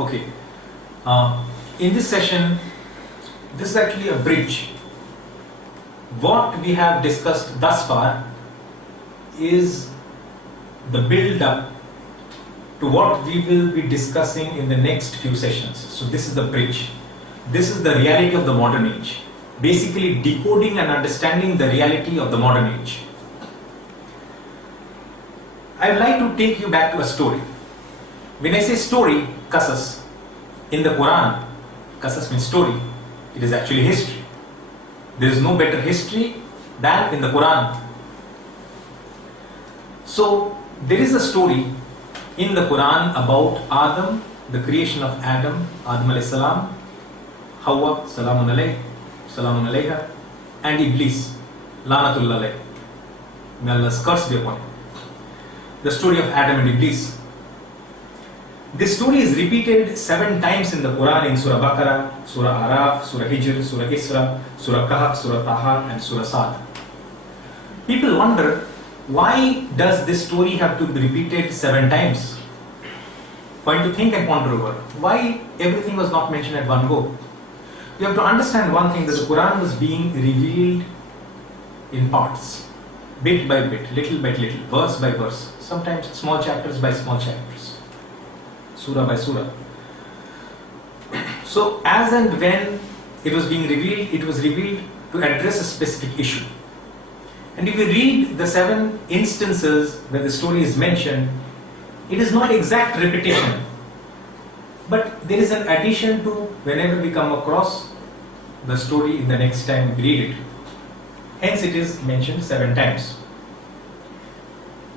Okay. In this session, this is actually a bridge. What we have discussed thus far is the build-up to what we will be discussing in the next few sessions. So this is the bridge. This is the reality of the modern age. Basically decoding and understanding the reality of the modern age. I would like to take you back to a story. When I say story, qasas, in the Quran, qasas means story. It is actually history. There is no better history than in the Quran. So there is a story in the Quran about Adam, the creation of Adam alayhi salam, Hawa, salamun alayha, and Iblis, lanatullah alayh. May Allah's curse be upon him. The story of Adam and Iblis. This story is repeated 7 times in the Quran in Surah Baqarah, Surah Araf, Surah Hijr, Surah Isra, Surah Kahf, Surah Taha, and Surah Sad. People wonder, why does this story have to be repeated 7 times? Point to think and ponder over. Why everything was not mentioned at one go? You have to understand one thing, that the Quran was being revealed in parts, bit by bit, little by little, verse by verse, sometimes small chapters by small chapters, surah by surah. So as and when it was being revealed, it was revealed to address a specific issue. And if you read the 7 instances where the story is mentioned, it is not exact repetition, but there is an addition to whenever we come across the story in the next time we read it. Hence it is mentioned 7 times.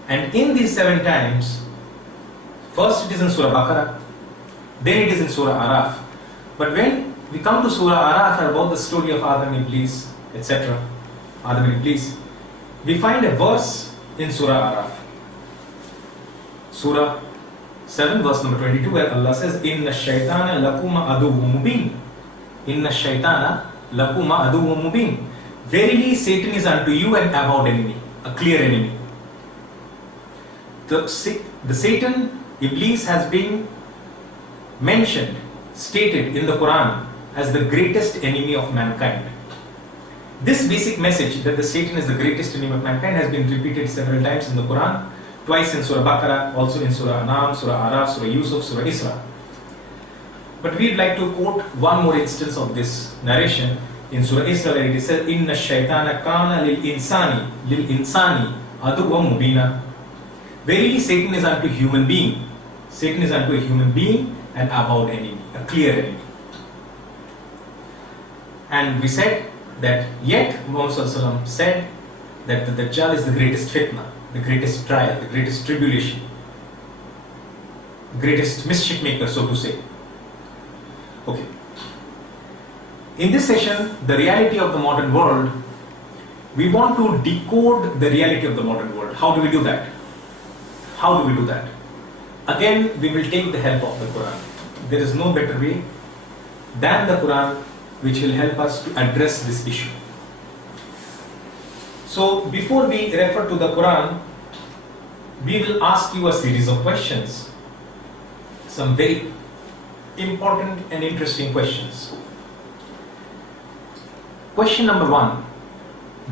And in these 7 times, first it is in Surah Baqarah, then it is in Surah Araf. But when we come to Surah Araf about the story of Adam and Iblis, etc., Adam and Iblis, we find a verse in Surah Araf. Surah 7 verse number 22, where Allah says, Inna shaytana lakuma aduwwum mubin. Inna shaytana lakuma aduwwum mubin. Verily Satan is unto you an avowed enemy, a clear enemy. The Satan, Iblis, has been mentioned, stated in the Quran as the greatest enemy of mankind. This basic message that the Satan is the greatest enemy of mankind has been repeated several times in the Quran, twice in Surah Baqarah, also in Surah Anam, Surah Araf, Surah Yusuf, Surah Isra. But we'd like to quote one more instance of this narration in Surah Isra, where it says, Inna shaytana kana lil insani aduwwam mubina. Verily Satan is unto human being. Satan is unto a human being an avowed enemy, a clear enemy. And we said that yet Muhammad said that the Dajjal is the greatest fitna, the greatest trial, the greatest tribulation, the greatest mischief maker, so to say. Okay. In this session, the reality of the modern world, we want to decode the reality of the modern world. How do we do that? How do we do that? Again, we will take the help of the Quran. There is no better way than the Quran which will help us to address this issue. So, before we refer to the Quran, we will ask you a series of questions. Some very important and interesting questions. Question number 1.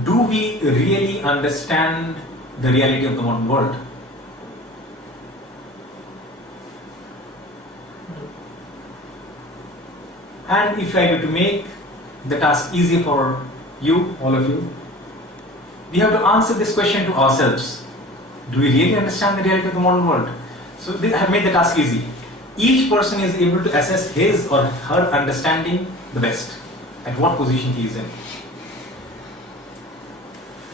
Do we really understand the reality of the modern world? And if I were to make the task easy for you, all of you, we have to answer this question to ourselves. Do we really understand the reality of the modern world? So I have made the task easy. Each person is able to assess his or her understanding the best, at what position he is in.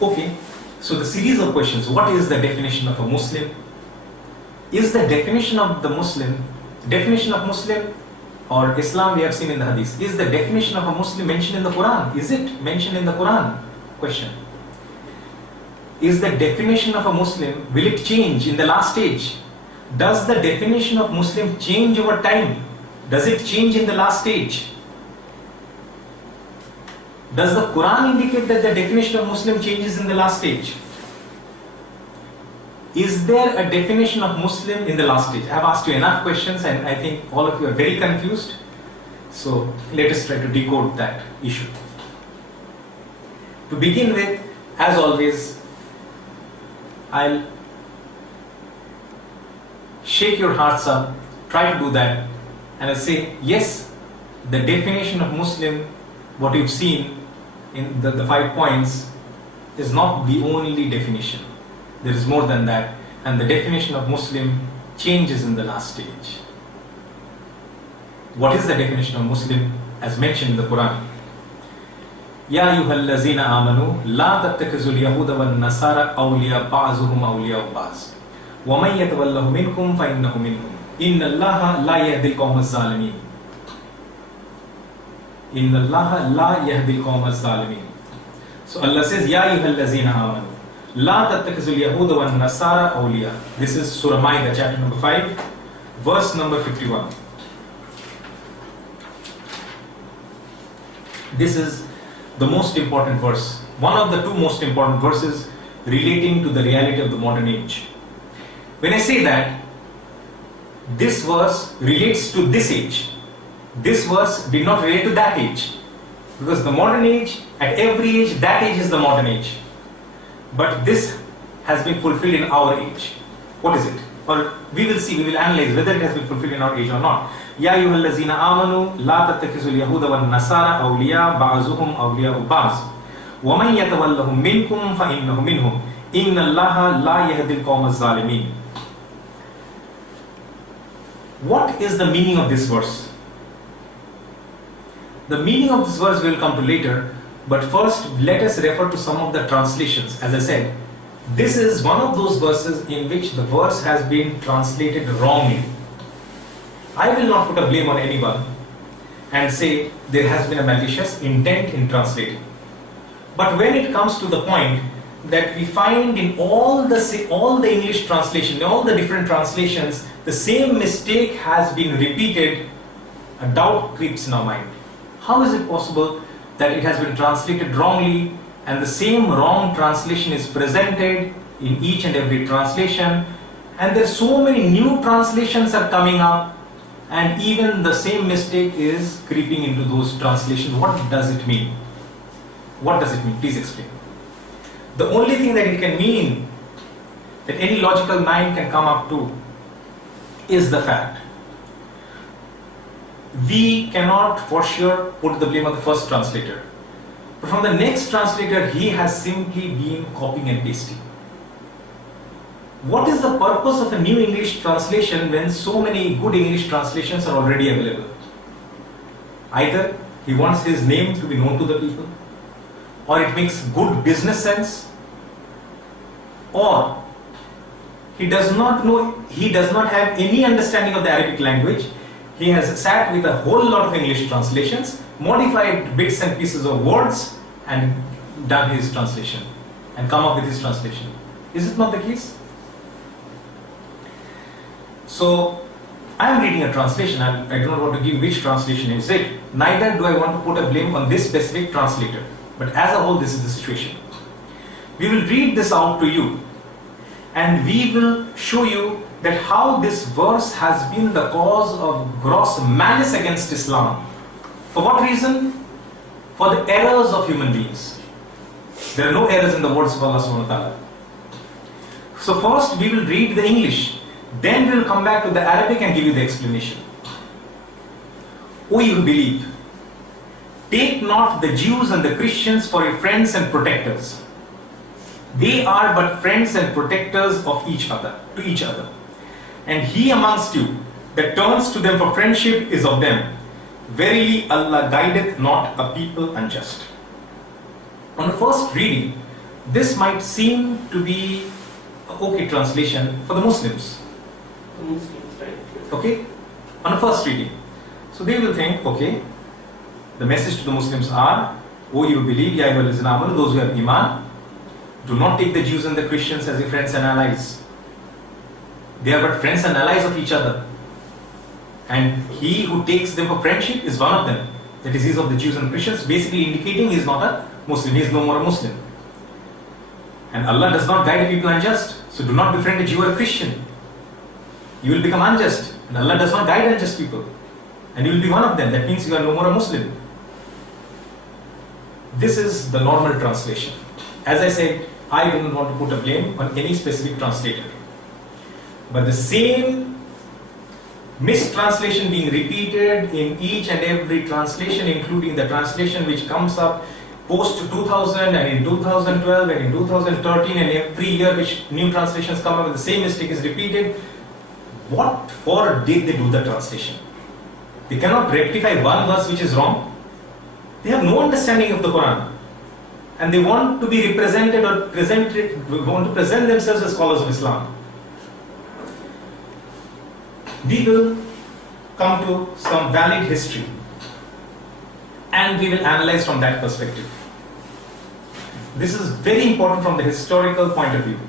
Okay, so the series of questions. What is the definition of a Muslim? Is the definition of Muslim or Islam we have seen in the Hadith, is the definition of a Muslim mentioned in the Quran? Is it mentioned in the Quran? Question. Is the definition of a Muslim, will it change in the last stage? Does the definition of Muslim change over time? Does it change in the last stage? Does the Quran indicate that the definition of Muslim changes in the last stage? is there a definition of Muslim in the last stage? I have asked you enough questions and I think all of you are very confused. So let us try to decode that issue. To begin with, as always, I'll shake your hearts up, try to do that, and I'll say, yes, the definition of Muslim, what you've seen in the 5 points, is not the only definition. There is more than that, and the definition of Muslim changes in the last stage. What is the definition of Muslim as mentioned in the Quran? Ya ayyuhallazina amanu la tattakhizul yahuda wan nasara awliya ba'zuhum awliya ba'z wa man yatawallahu minkum fa innahu minhum inna allaha la yahdil qawmaz zalimin. Inna allaha la yahdil qawmaz zalimin. So Allah says, Ya ayyuhallazina amanu la tattakhizul yahuda wan nasara awliya. This is Surah Ma'idah, chapter number 5, verse number 51. This is the most important verse, one of the 2 most important verses relating to the reality of the modern age. When I say that this verse relates to this age, this verse did not relate to that age, because the modern age, at every age, that age is the modern age. But this has been fulfilled in our age. What is it? Or we will see, we will analyze whether it has been fulfilled in our age or not. Ya ayyuhallazina amanu la tattakhizul yahuda wan nasara awliya ba'zuhum awliya ba'z wa man yatawallahum minkum fa innahu minhum inna allaha la yahdil qawmaz zalimin. What is the meaning of this verse? The meaning of this verse we will come to later, but first let us refer to some of the translations. As I said, this is one of those verses in which the verse has been translated wrongly. I will not put a blame on anyone and say there has been a malicious intent in translating. But when it comes to the point that we find in all the English translation, all the different translations, the same mistake has been repeated, a doubt creeps in our mind. How is it possible that it has been translated wrongly and the same wrong translation is presented in each and every translation, and there are so many new translations are coming up, and even the same mistake is creeping into those translations? What does it mean? What does it mean? Please explain. The only thing that it can mean, that any logical mind can come up to, is the fact we cannot for sure put the blame on the first translator. But from the next translator, he has simply been copying and pasting. What is the purpose of a new English translation when so many good English translations are already available? Either he wants his name to be known to the people, or it makes good business sense, or he does not know, he does not have any understanding of the Arabic language. He has sat with a whole lot of English translations, modified bits and pieces of words, and done his translation and come up with his translation. Is it not the case? So I am reading a translation. I do not want to give which translation is it. Neither do I want to put a blame on this specific translator. But as a whole, this is the situation. We will read this out to you, and we will show you that how this verse has been the cause of gross malice against Islam. For what reason? For the errors of human beings. There are no errors in the words of Allah subhanahu wa ta'ala. So first we will read the English, then we will come back to the Arabic and give you the explanation. O you who believe, take not the Jews and the Christians for your friends and protectors. They are but friends and protectors of each other, to each other. And he amongst you that turns to them for friendship is of them. Verily Allah guideth not a people unjust. On the first reading, this might seem to be an okay translation for the Muslims. Okay? On the first reading. So they will think, okay, the message to the Muslims are, O you believe, ya ayyuhallazina amanu, those who have iman, do not take the Jews and the Christians as your friends and allies. They are but friends and allies of each other. And he who takes them for friendship is one of them. That is, he is of the Jews and Christians, basically indicating he is not a Muslim, he is no more a Muslim. And Allah does not guide people unjust. So do not befriend a Jew or a Christian. You will become unjust. And Allah does not guide unjust people. And you will be one of them. That means you are no more a Muslim. This is the normal translation. As I said, I do not want to put a blame on any specific translator. But the same mistranslation being repeated in each and every translation, including the translation which comes up post 2000 and in 2012 and in 2013 and every year which new translations come up with the same mistake is repeated. What for did they do the translation? They cannot rectify one verse which is wrong. They have no understanding of the Quran. And they want to be represented or want to present themselves as scholars of Islam. We will come to some valid history and we will analyze from that perspective. This is very important from the historical point of view.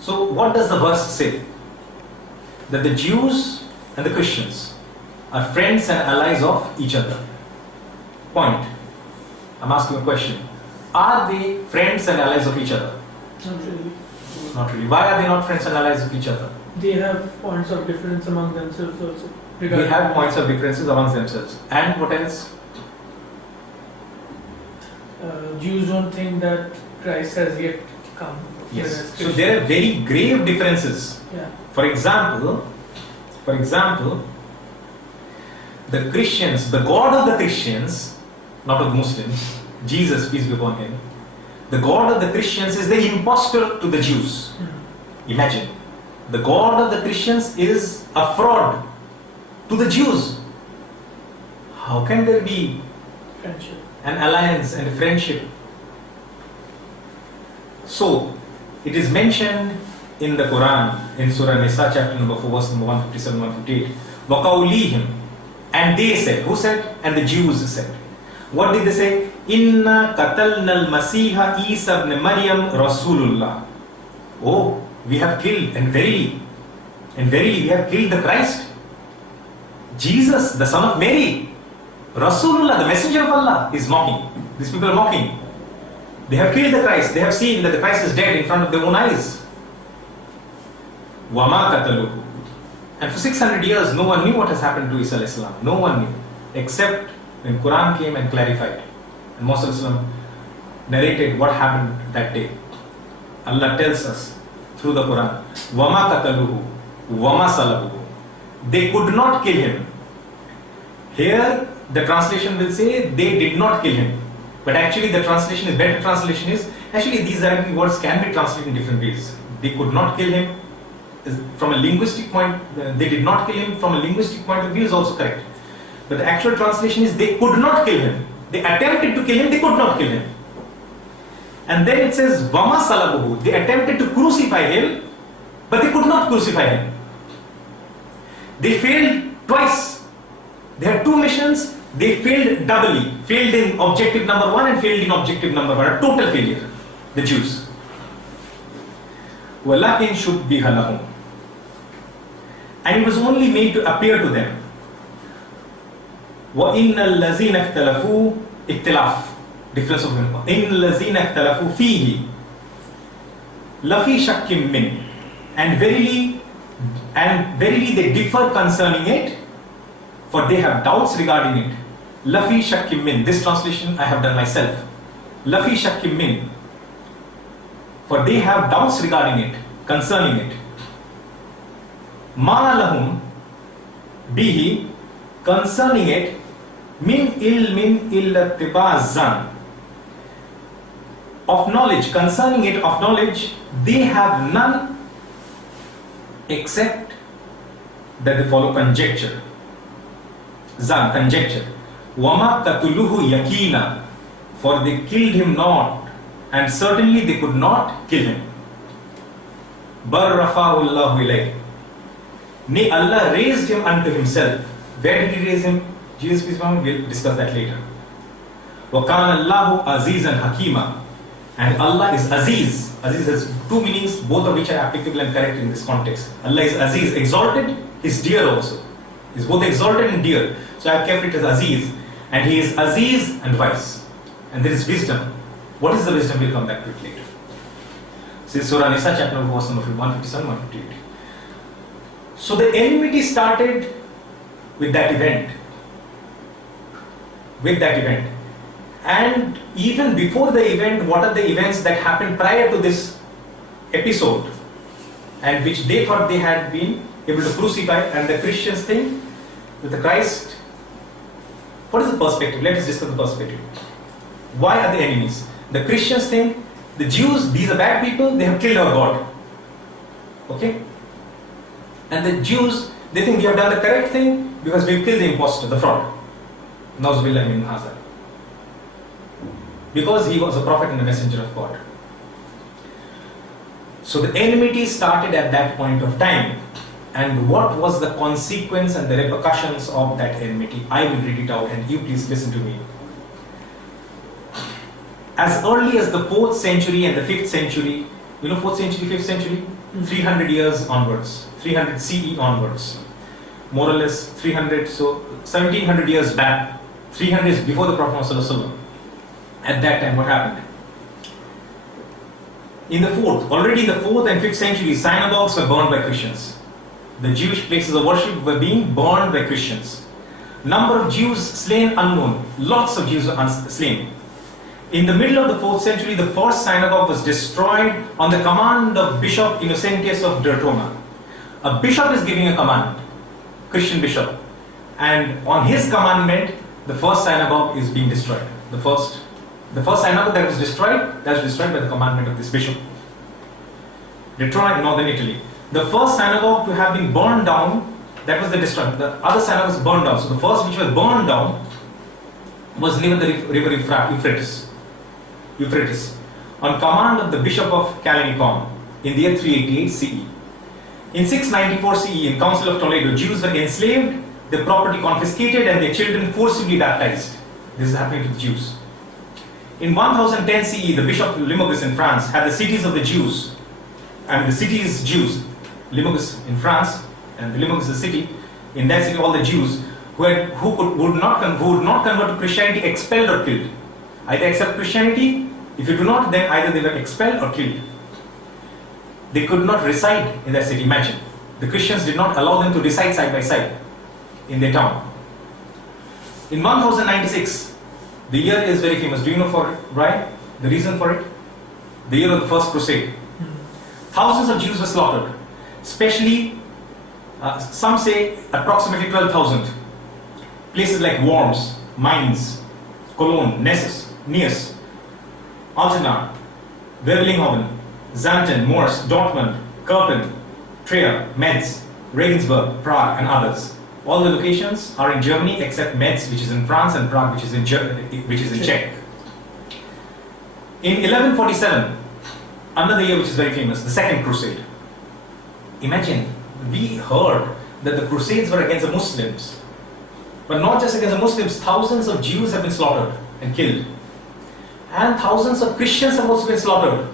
So what does the verse say? That the Jews and the Christians are friends and allies of each other. Point. I'm asking a question. Are they friends and allies of each other? Not really. Not really. Why are they not friends and allies of each other? They have points of difference among themselves also. They have points of differences amongst themselves. And what else? Jews don't think that Christ has yet come. Yes. So there are very grave differences. Yeah. For example, the Christians, the God of the Christians, not of the Muslims, Jesus, peace be upon him, the God of the Christians is the impostor to the Jews. Imagine. The God of the Christians is a fraud to the Jews. How can there be Friendship. an alliance and friendship? So, it is mentioned in the Quran, in Surah Nisa, chapter number 4, verse number 157, 158. وَقَوْلِيهِمْ. And they said, who said? And the Jews said. What did they say? Inna qatalna al-Masiha Isa ibn Maryam Rasulullah. Oh, we have killed, and verily we have killed the Christ. Jesus, the son of Mary. Rasulullah, the messenger of Allah, is mocking. These people are mocking. They have killed the Christ. They have seen that the Christ is dead in front of their own eyes. وَمَا قَتَلُوهُ. And for 600 years, no one knew what has happened to Isa alayhi salam. No one knew. Except when Quran came and clarified. And Muhammad narrated what happened that day. Allah tells us through the Quran, وَمَا قَتَلُوهُ وَمَا صَلَبُوهُ. They could not kill him. Here, the translation will say they did not kill him. But actually the translation is, better translation is, actually these Arabic words can be translated in different ways. They could not kill him. From a linguistic point, they did not kill him from a linguistic point of view is also correct. But the actual translation is they could not kill him. They attempted to kill him, they could not kill him. And then it says, Vama salabuhu. They attempted to crucify him, but they could not crucify him. They failed twice. They had two missions, they failed doubly. Failed in objective number 1 and failed in objective number 1. A total failure. The Jews. وَلَكِنْ شُبِّهَ لَهُمْ. And it was only made to appear to them. وَإِنَّ الَّذِينَ اخْتَلَفُوا اِخْتِلَافٌ. Difference of إِنَّ الَّذِينَ اخْتَلَفُوا فِيهِ لَفِي شَكٍّ مِّنْ. And verily they differ concerning it, for they have doubts regarding it. لَفِي شَكٍّ مِّنْ. This translation I have done myself. لَفِي شَكٍّ مِّنْ. For they have doubts regarding it, concerning it. مَا لَهُمْ bihi, concerning it, min ilmin illa اتِّبَاعَ الظَّنِّ. Of knowledge, concerning it, of knowledge, they have none except that they follow conjecture. Zan, conjecture. وَمَا قَتُلُهُ يَقِينًا. For they killed him not, and certainly they could not kill him. بَلْ رَفَعَهُ اللَّهُ إِلَيْهِ. Nay, Allah raised him unto himself. Where did he raise him? Jesus, peace be upon him, we'll discuss that later. وَكَانَ اللَّهُ عَزِيزًا حَكِيمًا. And Allah is Aziz. Aziz has two meanings, both of which are applicable and correct in this context. Allah is Aziz, exalted, is dear also. Is both exalted and dear. So I have kept it as Aziz. And he is Aziz and wise. And there is wisdom. What is the wisdom? We'll come back to it later. This is Surah Nisa, chapter verse number 157, 158. So the enmity started with that event. And even before the event, what are the events that happened prior to this episode, and which they thought they had been able to crucify, and the Christians think with the Christ. What is the perspective? Let us discuss the perspective. Why are they enemies? The Christians think the Jews, these are bad people, they have killed our God. Okay? And the Jews, they think we have done the correct thing because we've killed the impostor, the fraud. Nauzubillah min hazar. Because he was a prophet and a messenger of God. So the enmity started at that point of time. And what was the consequence and the repercussions of that enmity? I will read it out and you please listen to me. As early as the 4th century and the 5th century, 4th century, 5th century? 300 years onwards, 300 CE onwards. More or less 300, so 1700 years back, 300 years before the Prophet ﷺ. At that time, what happened? Already in the 4th and 5th century, synagogues were burned by Christians. The Jewish places of worship were being burned by Christians. Number of Jews slain unknown. Lots of Jews were slain. In the middle of the 4th century, the first synagogue was destroyed on the command of Bishop Innocentius of Dertona. A bishop is giving a command, Christian bishop, and on his commandment, the first synagogue is being destroyed. The first synagogue that was destroyed by the commandment of this bishop. Dertona in northern Italy. The first synagogue to have been burned down, that was the destruction. The other synagogues burned down. So the first which was burned down was near the river Euphrates, on command of the Bishop of Callinicon in the year 388 CE. In 694 CE, in Council of Toledo, Jews were enslaved, their property confiscated, and their children forcibly baptized. This is happening to the Jews. In 1010 CE, the Bishop of Limoges in France had the cities of the Jews, the city is Jews, Limoges in France, and Limoges is a city. In that city, all the Jews who would not convert to Christianity expelled or killed. Either accept Christianity, if you do not, then either they were expelled or killed. They could not reside in that city. Imagine, the Christians did not allow them to reside side by side in their town. In 1096, the year is very famous. Do you know why? The reason for it? The year of the First Crusade. Thousands of Jews were slaughtered, especially some say approximately 12,000. Places like Worms, Mainz, Cologne, Nies, Altena, Werlinghoven, Xanten, Mors, Dortmund, Kirpen, Trier, Metz, Regensburg, Prague, and others. All the locations are in Germany except Metz, which is in France, and Prague, which is in Czech. In 1147, another year which is very famous, the Second Crusade. Imagine, we heard that the Crusades were against the Muslims. But not just against the Muslims, thousands of Jews have been slaughtered and killed. And thousands of Christians have also been slaughtered.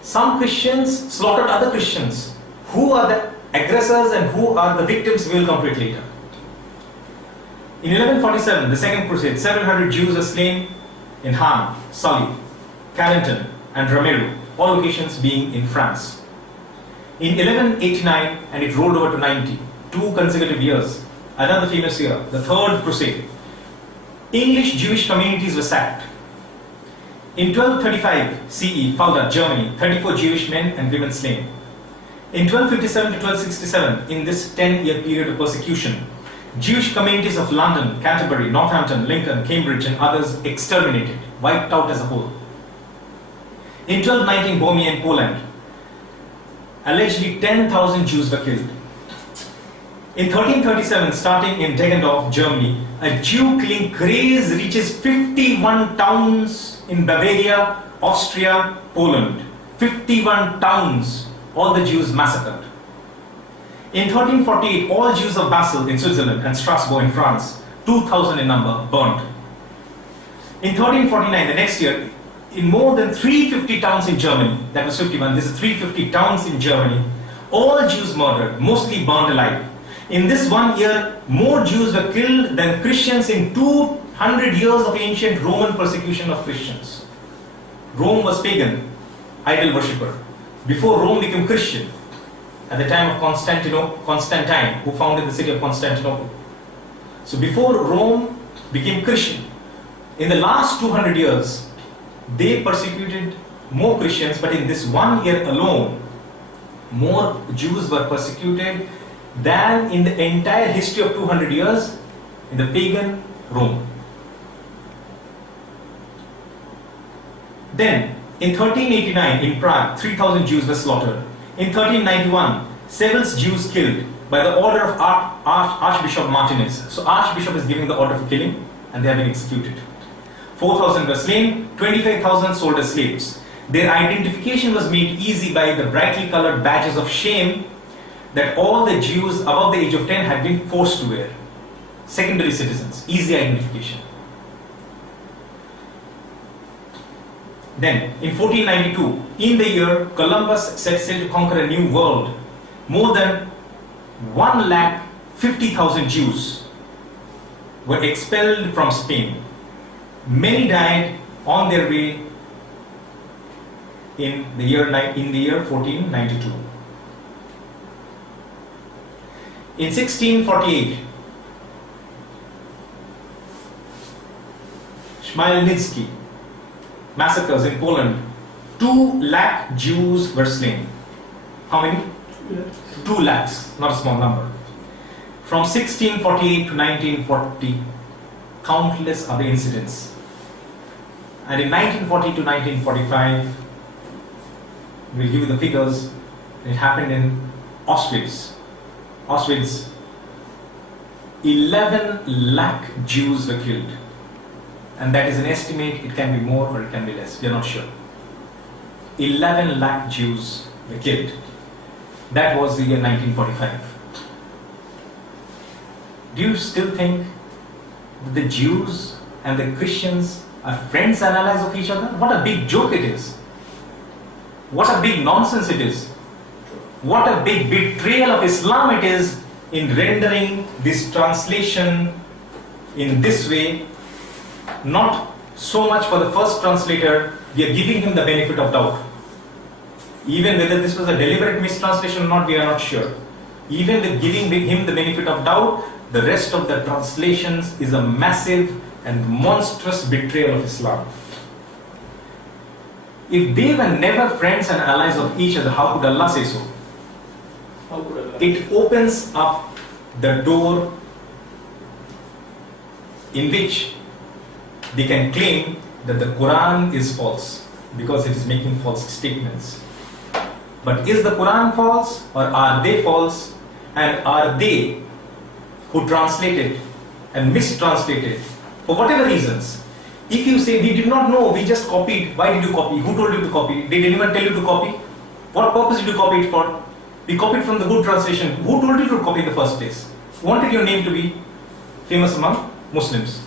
Some Christians slaughtered other Christians. Who are the aggressors and who are the victims, we will come to it later. In 1147, the Second Crusade, several hundred Jews were slain in Ham, Sully, Calenton, and Ramiro, all locations being in France. In 1189, and it rolled over to 90, 2 consecutive years, another famous year, the Third Crusade, English Jewish communities were sacked. In 1235 CE, Fulda, Germany, 34 Jewish men and women slain. In 1257 to 1267, in this 10-year period of persecution, Jewish communities of London, Canterbury, Northampton, Lincoln, Cambridge, and others exterminated, wiped out as a whole. In 1219, Bohemia in Poland, allegedly 10,000 Jews were killed. In 1337, starting in Deggendorf, Germany, a Jew-killing craze reaches 51 towns in Bavaria, Austria, Poland. 51 towns, all the Jews massacred. In 1348, all Jews of Basel in Switzerland and Strasbourg in France, 2,000 in number, burnt. In 1349, the next year, in more than 350 towns in Germany, that was 51, this is 350 towns in Germany, all Jews murdered, mostly burned alive. In this 1 year, more Jews were killed than Christians in 200 years of ancient Roman persecution of Christians. Rome was pagan, idol worshipper. Before Rome became Christian, at the time of Constantine, who founded the city of Constantinople. So before Rome became Christian, in the last 200 years, they persecuted more Christians, but in this 1 year alone, more Jews were persecuted than in the entire history of 200 years in the pagan Rome. Then, in 1389 in Prague, 3,000 Jews were slaughtered. In 1391, several Jews killed by the order of Archbishop Martinez. So Archbishop is giving the order for killing, and they have been executed. 4,000 were slain, 25,000 sold as slaves. Their identification was made easy by the brightly colored badges of shame that all the Jews above the age of 10 had been forced to wear. Secondary citizens, easy identification. Then, in 1492, in the year Columbus set sail to conquer a new world, more than 150,000 Jews were expelled from Spain. Many died on their way in the year 1492. In 1648, Chmielnicki massacres in Poland, 2 lakh Jews were slain. How many? 2 lakhs, not a small number. From 1648 to 1940, countless other incidents. And in 1940 to 1945, we'll give you the figures. It happened in Auschwitz. 11 lakh Jews were killed. And that is an estimate, it can be more or it can be less, we are not sure. 11 lakh Jews were killed. That was the year 1945. Do you still think that the Jews and the Christians are friends and allies of each other? What a big joke it is. What a big nonsense it is. What a big betrayal of Islam it is in rendering this translation in this way. Not so much for the first translator, we are giving him the benefit of doubt. Even whether this was a deliberate mistranslation or not, we are not sure. Even with giving him the benefit of doubt, the rest of the translations is a massive and monstrous betrayal of Islam. If they were never friends and allies of each other, how could Allah say so? How could Allah? It opens up the door in which they can claim that the Quran is false because it is making false statements. But is the Quran false or are they false? And are they who translated and mistranslated for whatever reasons? If you say we did not know, we just copied, why did you copy? Who told you to copy? Did anyone tell you to copy? What purpose did you copy it for? We copied from the good translation. Who told you to copy in the first place? Who wanted your name to be famous among Muslims?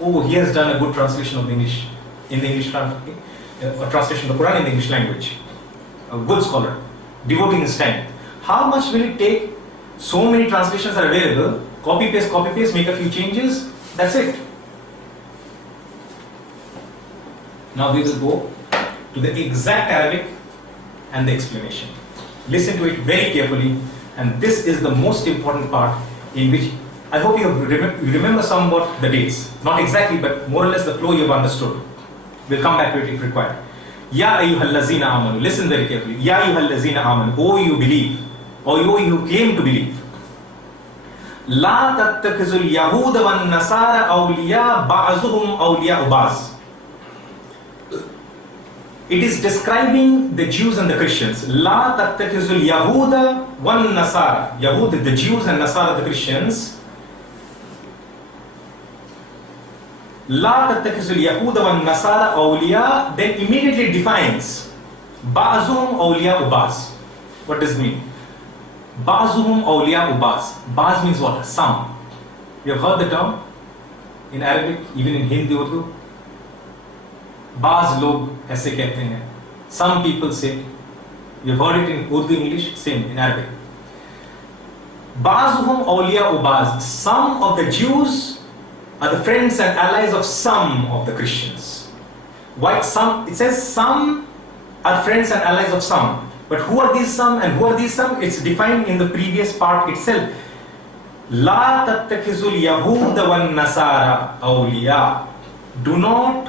Oh, he has done a good translation of the English, in the English translation of the Quran in the English language. A good scholar, devoting his time. How much will it take? So many translations are available. Copy paste, make a few changes. That's it. Now we will go to the exact Arabic and the explanation. Listen to it very carefully, and this is the most important part in which I hope you remember somewhat the dates. Not exactly, but more or less the flow you have understood. We'll come back to it if required. Ya ayyuhallazina amanu. Listen very carefully. Ya ayyuhallazina amanu. O you believe, or you claim to believe. La tattakhizul yahuda wan nasara awliya ba'zuhum awliya ba'z. It is describing the Jews and the Christians. La tattakhizul yahuda wan nasara. Yahud, the Jews, and Nasara, the Christians. La tattakhizul yahuda wan nasara awliya, then immediately defines ba'zuhum awliya ba'z. What does it mean? Ba'zuhum awliya ba'z. Ba'z means what? Some. You have heard the term in Arabic, even in Hindi, Urdu. Baaz log ऐसे कहते हैं. Some people say. You have heard it in Urdu, English, same in Arabic. Ba'zuhum awliya'u ba'z. Some of the Jews are the friends and allies of some of the Christians. Why some? It says some are friends and allies of some. But who are these some and who are these some? It's defined in the previous part itself. La tattakizul yahud wan nasara awliya. Do not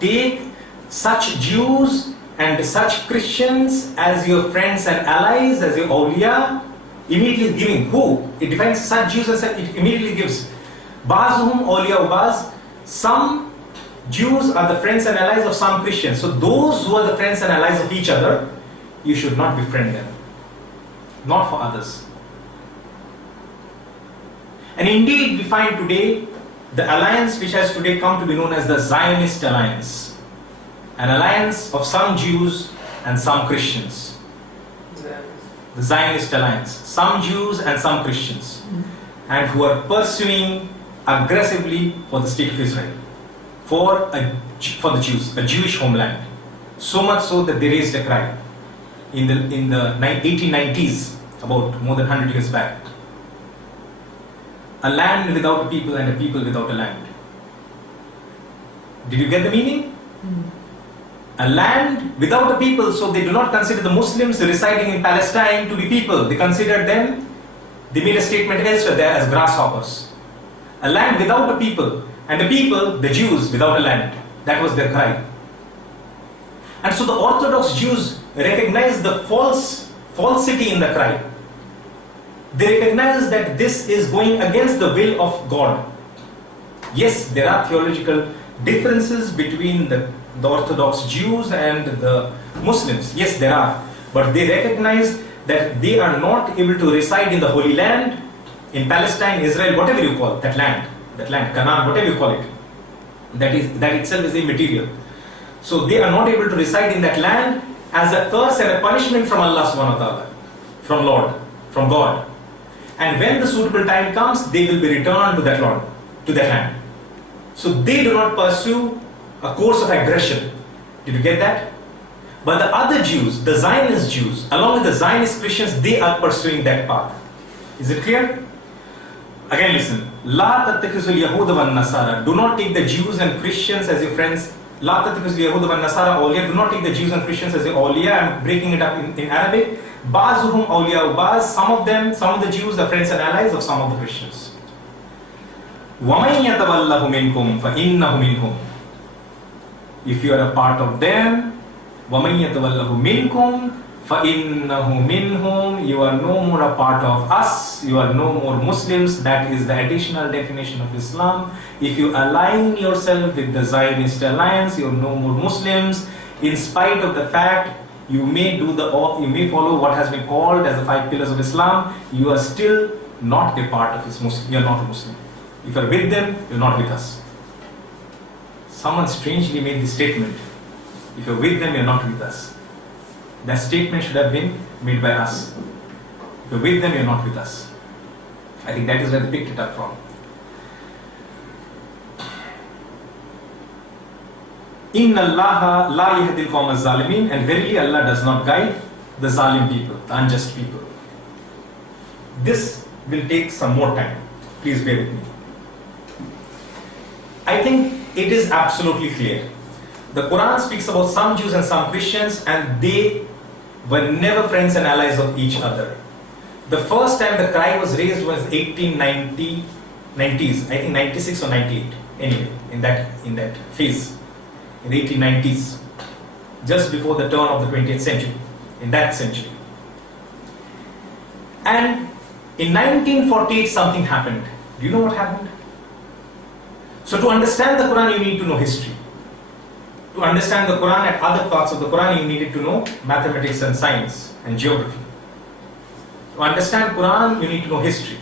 take such Jews and such Christians as your friends and allies, as your awliya. Immediately giving who? It defines such Jews and such, it immediately gives. Ba'zuhum awliya ba'z. Some Jews are the friends and allies of some Christians. So those who are the friends and allies of each other, you should not befriend them. Not for others. And indeed, we find today the alliance which has today come to be known as the Zionist alliance. An alliance of some Jews and some Christians. The Zionist alliance. Some Jews and some Christians. And who are pursuing aggressively for the state of Israel. For the Jews, a Jewish homeland. So much so that they raised a cry in the 1890s, about more than 100 years back. A land without a people and a people without a land. Did you get the meaning? A land without a people, so they do not consider the Muslims residing in Palestine to be people. They consider them, they made a statement elsewhere there as grasshoppers. A land without a people, and the people, the Jews, without a land. That was their cry. And so the Orthodox Jews recognize the falsity in the cry. They recognize that this is going against the will of God. Yes, there are theological differences between the Orthodox Jews and the Muslims. Yes, there are. But they recognize that they are not able to reside in the Holy Land, in Palestine, Israel, whatever you call that land, Canaan, whatever you call it. That itself is immaterial. So they are not able to reside in that land as a curse and a punishment from Allah subhanahu wa ta'ala, from Lord, from God. And when the suitable time comes, they will be returned to that Lord, to that land. So they do not pursue a course of aggression. Did you get that? But the other Jews, the Zionist Jews, along with the Zionist Christians, they are pursuing that path. Is it clear? Again listen. La tattakizul yahuda wan nasara. Do not take the Jews and Christians as your friends. La tattakizul yahuda wan nasara awliya. Do not take the Jews and Christians as your awliya. I'm breaking it up in Arabic. Ba'zuhum awliya ba'z. Some of the Jews are friends and allies of some of the Christians. وَمَنْ يَتَوَلَّهُ مِنْكُمْ فَإِنَّهُ مِنْهُمْ. If you are a part of them, وَمَنْ يَتَوَلَّهُ مِنْكُمْ فَإِنَّهُ مِنْهُمْ. You are no more a part of us, you are no more Muslims. That is the additional definition of Islam. If you align yourself with the Zionist alliance, you are no more Muslims. In spite of the fact you may follow what has been called as the 5 pillars of Islam, you are still not a part of this Muslim. You are not a Muslim. If you are with them, you are not with us. Someone strangely made this statement. If you are with them, you are not with us. That statement should have been made by us. If you are with them, you are not with us. I think that is where they picked it up from. Inna Allah la yahdil qawm az-zalimin. And verily Allah does not guide the zalim people, the unjust people. This will take some more time. Please bear with me. I think it is absolutely clear. The Quran speaks about some Jews and some Christians, and they were never friends and allies of each other. The first time the cry was raised was 1890s, I think 96 or 98. Anyway, in that phase, in the 1890s, just before the turn of the 20th century, in that century. And in 1948, something happened. Do you know what happened? So to understand the Quran, you need to know history. To understand the Quran and other parts of the Quran, you needed to know mathematics and science and geography. To understand Quran, you need to know history.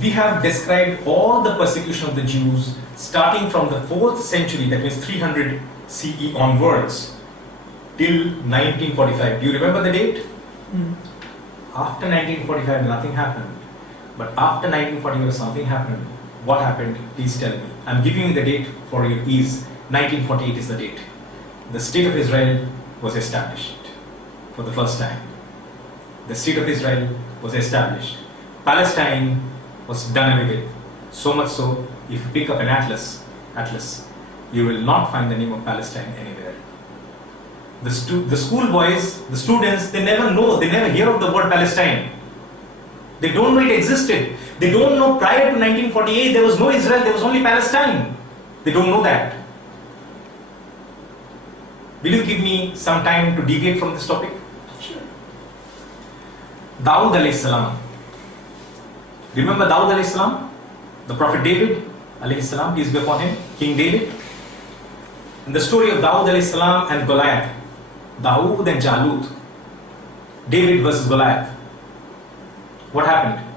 We have described all the persecution of the Jews starting from the 4th century, that means 300 CE onwards, till 1945. Do you remember the date? After 1945, nothing happened. But after 1945, something happened. What happened? Please tell me. I'm giving you the date for your ease. 1948 is the date. The state of Israel was established for the first time. The state of Israel was established. Palestine was done away with. So much so, if you pick up an atlas, you will not find the name of Palestine anywhere. The schoolboys, the students, they never hear of the word Palestine. They don't know it existed. They don't know prior to 1948 there was no Israel, there was only Palestine. They don't know that. Will you give me some time to deviate from this topic? Sure. Dawood alayhi salam. Remember Dawood alayhi salam? The Prophet David alayhi salam, peace be upon him, King David. In the story of Dawood alayhi salam and Goliath, Dawood and Jalut, David versus Goliath. What happened?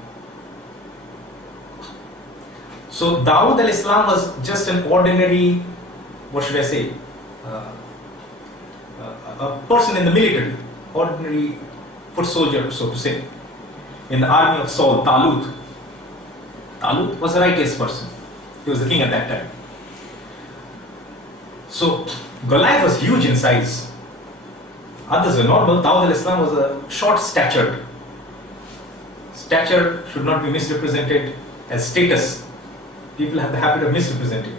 So Dawood alayhi salam was just an ordinary, what should I say, a person in the military, ordinary foot soldier, so to say, in the army of Saul, Talut. Talut was a righteous person. He was the king at that time. So Goliath was huge in size. Others were normal. Dawood alayhi salam was a short-statured. Stature should not be misrepresented as status. People have the habit of misrepresenting.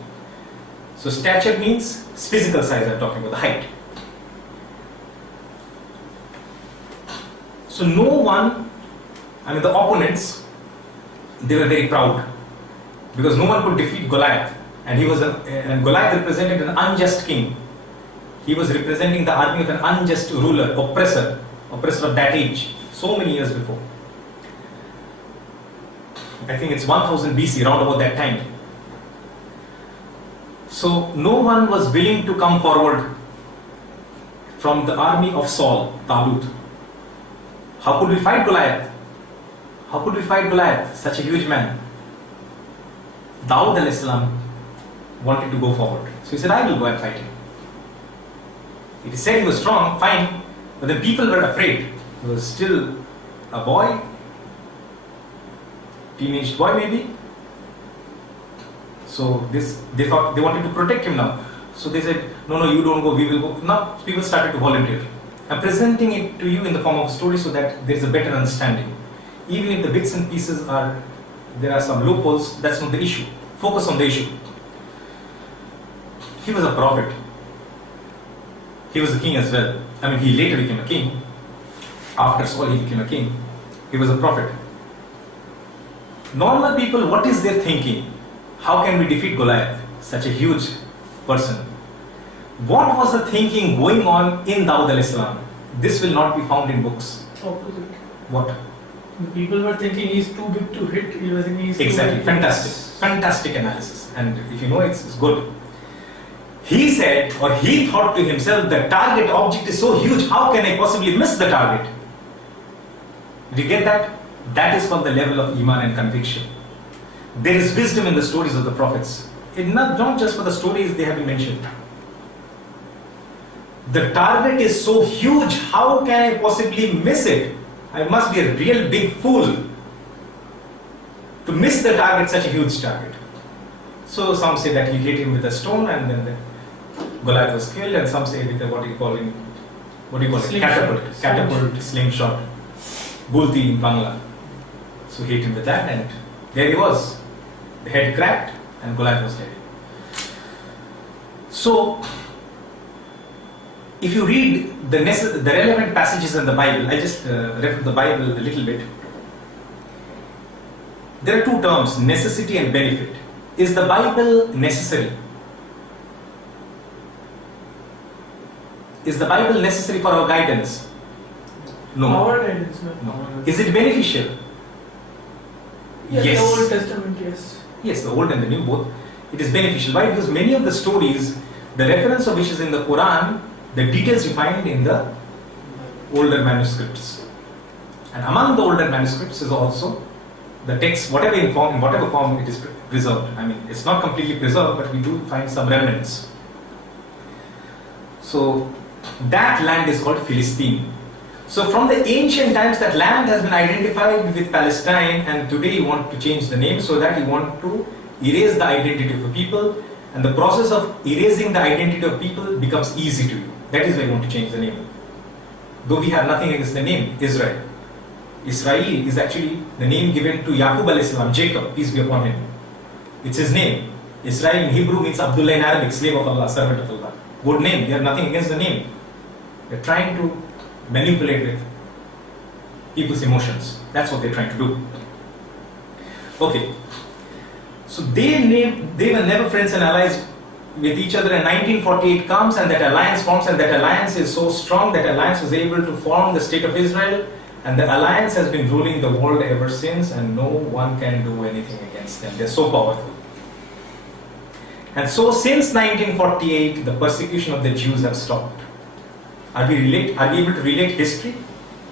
So stature means physical size, I'm talking about the height. So no one, the opponents, they were very proud because no one could defeat Goliath, and and Goliath represented an unjust king. He was representing the army of an unjust ruler, oppressor of that age, so many years before. I think it's 1000 BC, around about that time. So no one was willing to come forward from the army of Saul, Talut. How could we fight Goliath? How could we fight Goliath, such a huge man? Dawood alayhi salam wanted to go forward. So he said, I will go and fight him. It is said he was strong, fine, but the people were afraid. He was still a boy, teenage boy maybe. So they thought they wanted to protect him now. So they said, no, you don't go, we will go. Now people started to volunteer. I'm presenting it to you in the form of a story so that there's a better understanding. Even if the bits and pieces there are some loopholes, that's not the issue. Focus on the issue. He was a prophet. He was a king as well. He later became a king. After Saul, he became a king. He was a prophet. Normal people, what is their thinking? How can we defeat Goliath, such a huge person? What was the thinking going on in Dawood alayhi salam? This will not be found in books. Opposite. What? The people were thinking he's too big to hit. He was thinking he's Exactly. too big. Fantastic analysis. And if you know it's good. He said, or he thought to himself, the target object is so huge, how can I possibly miss the target? Did you get that? That is from the level of Iman and conviction. There is wisdom in the stories of the prophets. Not just for the stories they have been mentioned. The target is so huge, how can I possibly miss it? I must be a real big fool to miss the target, such a huge target. So some say that he hit him with a stone and then Goliath was killed, and some say with what do you call it? Catapult, slingshot, bulti in Bangla. So hit him with that, and there he was. The head cracked and Goliath was dead. So if you read the relevant passages in the Bible, I just refer to the Bible a little bit. There are two terms, necessity and benefit. Is the Bible necessary? Is the Bible necessary for our guidance? No. Our guidance, no. Is it beneficial? Yes. The Old Testament, yes. Yes, the Old and the New both. It is beneficial. Why? Because many of the stories, the reference of which is in the Quran, the details you find in the older manuscripts. And among the older manuscripts is also the text, in whatever form it is preserved. It's not completely preserved, but we do find some remnants. So that land is called Philistine. So from the ancient times, that land has been identified with Palestine, and today you want to change the name so that you want to erase the identity of a people, and the process of erasing the identity of people becomes easy to you. That is why you want to change the name. Though we have nothing against the name Israel, Israel is actually the name given to Yaqub alayhi salam, Jacob, peace be upon him. It's his name. Israel in Hebrew means Abdullah in Arabic, slave of Allah, servant of Allah. Good name, they have nothing against the name. They're trying to manipulate with people's emotions. That's what they're trying to do. Okay. So they were never friends and allies with each other, and 1948 comes and that alliance forms, and that alliance is so strong that alliance was able to form the state of Israel, and the alliance has been ruling the world ever since, and no one can do anything against them. They're so powerful. And so since 1948, the persecution of the Jews have stopped. Are we able to relate history?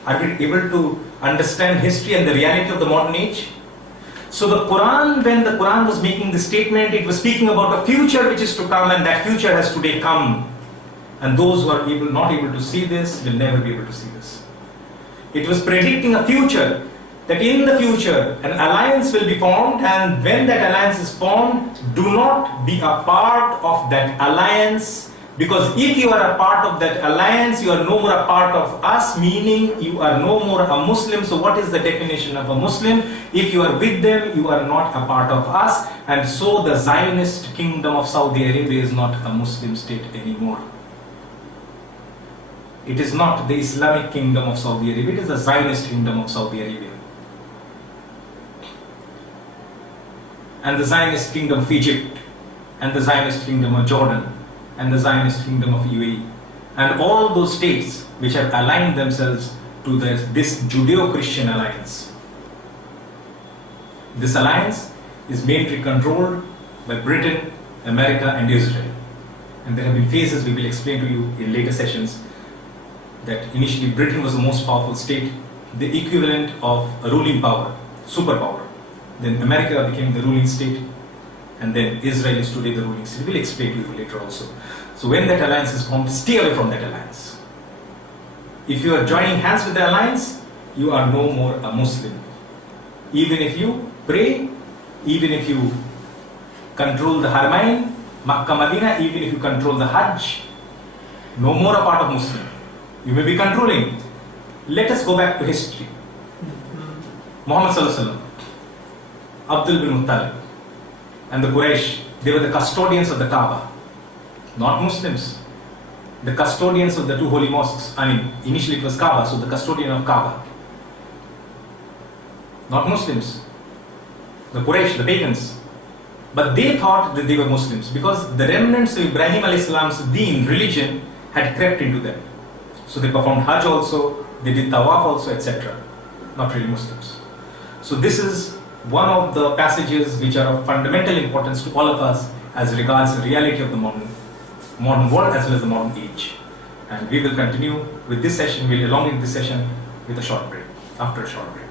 Are we able to understand history and the reality of the modern age? So the Quran, when the Quran was making the statement, it was speaking about a future which is to come, and that future has today come. And those who are not able to see this will never be able to see this. It was predicting a future, that in the future an alliance will be formed, and when that alliance is formed, do not be a part of that alliance, because if you are a part of that alliance, you are no more a part of us, meaning you are no more a Muslim. So what is the definition of a Muslim? If you are with them, you are not a part of us, and so the Zionist kingdom of Saudi Arabia is not a Muslim state anymore. It is not the Islamic kingdom of Saudi Arabia, it is the Zionist kingdom of Saudi Arabia. And the Zionist kingdom of Egypt, and the Zionist kingdom of Jordan, and the Zionist kingdom of UAE, and all those states which have aligned themselves to this Judeo-Christian alliance. This alliance is mainly controlled by Britain, America, and Israel. And there have been phases we will explain to you in later sessions, that initially Britain was the most powerful state, the equivalent of a ruling power, superpower. Then America became the ruling state, and then Israel is today the ruling state. We'll explain to you later also. So when that alliance is formed, stay away from that alliance. If you are joining hands with the alliance, you are no more a Muslim. Even if you pray, even if you control the Haramain, Makkah, Medina, even if you control the Hajj, no more a part of Muslim. You may be controlling. Let us go back to history. Muhammad Sallallahu Alaihi Wasallam, Abdul bin Muttalib, and the Quraysh, they were the custodians of the Kaaba, not Muslims. The custodians of the two holy mosques. I mean, initially it was Kaaba, so the custodian of Kaaba, not Muslims. The Quraysh, the pagans. But they thought that they were Muslims because the remnants of Ibrahim alayhi salam's deen, religion, had crept into them. So they performed Hajj also, they did Tawaf also, etc. Not really Muslims. So this is one of the passages which are of fundamental importance to all of us as regards the reality of the modern world as well as the modern age. And we will continue with this session, we'll elongate this session with a short break, after a short break.